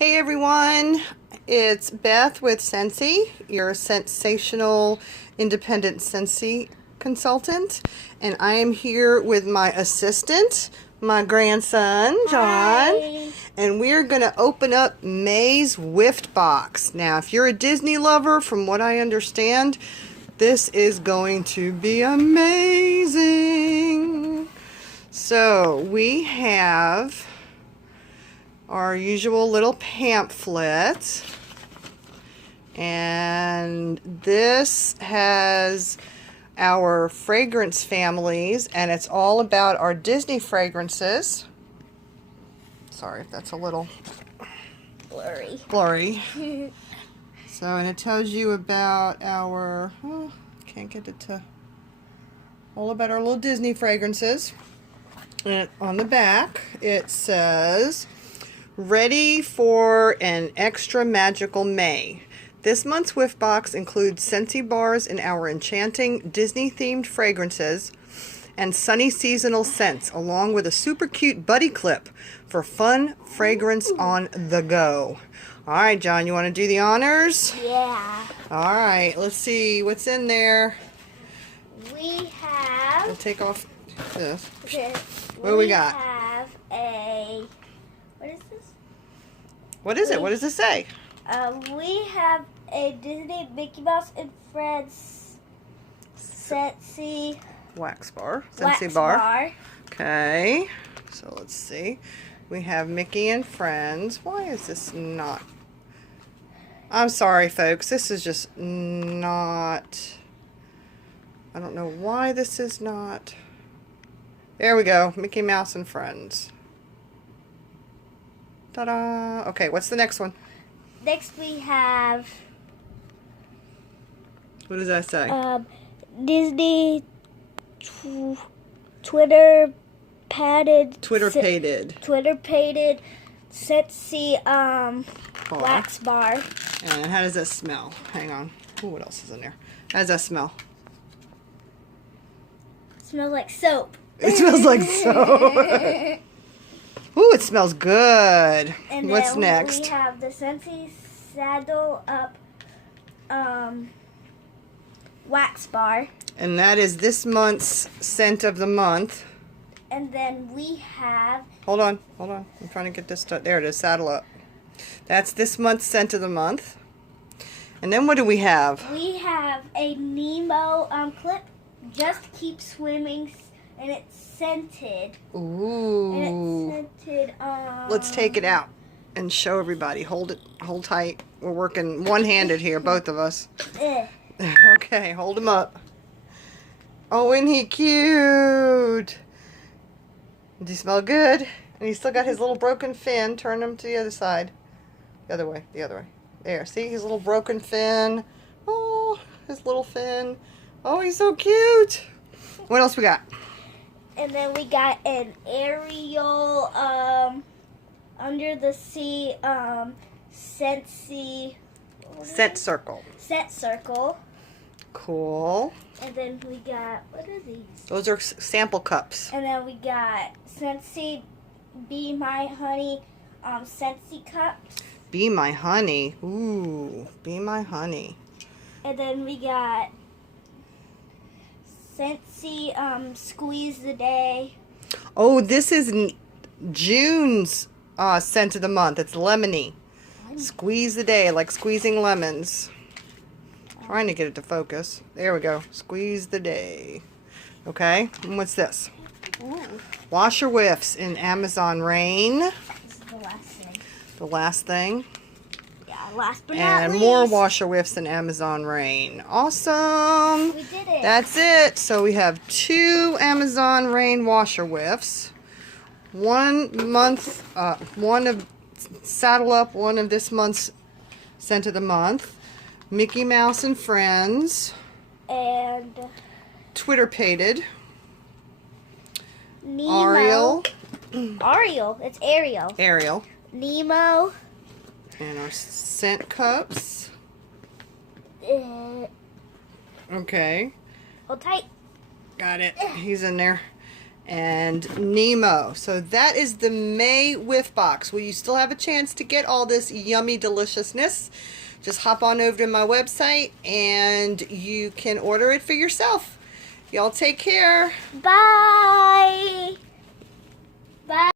Hey everyone, it's Beth with Scentsy, your sensational independent Scentsy consultant, and I am here with my assistant, my grandson, John. Hi. And we're going to open up May's Whiff Box. Now, if you're a Disney lover, from what I understand, this is going to be amazing. So, we have our usual little pamphlet, and this has our fragrance families, and it's all about our Disney fragrances. Sorry if that's a little blurry. So, and it tells you about our, can't get it to, all about our little Disney fragrances. And on the back it says, ready for an extra magical May. This month's Whiff Box includes Scentsy bars in our enchanting Disney-themed fragrances and sunny seasonal scents, along with a super cute buddy clip for fun fragrance on the go. All right, John, you want to do the honors? Yeah. All right, let's see what's in there. We have. We'll take off this. Okay. What do we got? We have a. What is this? What is it? What does it say? We have a Disney Mickey Mouse and Friends Scentsy Wax bar. wax Scentsy bar. Okay. So let's see. We have Mickey and Friends. Why is this not? I'm sorry, folks. This is just not. I don't know why this is not. There we go. Mickey Mouse and Friends. Ta-da! Okay, what's the next one? Next we have What does that say? Disney Twitter padded Scentsy wax bar. And how does that smell? Hang on. Ooh, what else is in there? How does that smell? Smells like soap. It smells like soap. Ooh, it smells good. And What's then next? We have the Scentsy Saddle Up wax bar. And that is this month's scent of the month. And then we have. Hold on. I'm trying to get this stuff. There it is. Saddle Up. That's this month's scent of the month. And then what do we have? We have a Nemo clip. Just keep swimming, and it's scented. Ooh. And it's scented. Let's take it out and show everybody. Hold tight. We're working one-handed here, both of us. Okay, hold him up. Oh, isn't he cute? Does he smell good? And he's still got his little broken fin. Turn him to the other side. The other way. There, see his little broken fin. Oh, his little fin. Oh, he's so cute. What else we got? And then we got an Ariel under the sea Scentsy Scent circle. Scent circle. Cool. And then we got, what are these? Those are sample cups. And then we got Scentsy Be My Honey Scentsy cups. Be My Honey. Ooh, Be My Honey. And then we got Scentsy Squeeze the Day. Oh, this is June's scent of the month. It's lemony. Squeeze the day, like squeezing lemons. Trying to get it to focus. There we go. Squeeze the day. Okay, and what's this? Ooh. Wash your whiffs in Amazon Rain. This is the last thing. The last thing. Yeah, last but not And least. more wash your whiffs in Amazon Rain. Awesome. We did it. That's it. So we have 2 Amazon Rain washer whiffs. 1 month, one of Saddle Up, one of this month's scent of the month. Mickey Mouse and Friends. And Twitter pated. Nemo. Ariel. It's Ariel. Ariel. Nemo. And our scent cups. Okay. Hold tight. Got it. He's in there. and Nemo. So that is the May Whiff Box. Well, you still have a chance to get all this yummy deliciousness. Just hop on over to my website and you can order it for yourself. Y'all take care. Bye. Bye.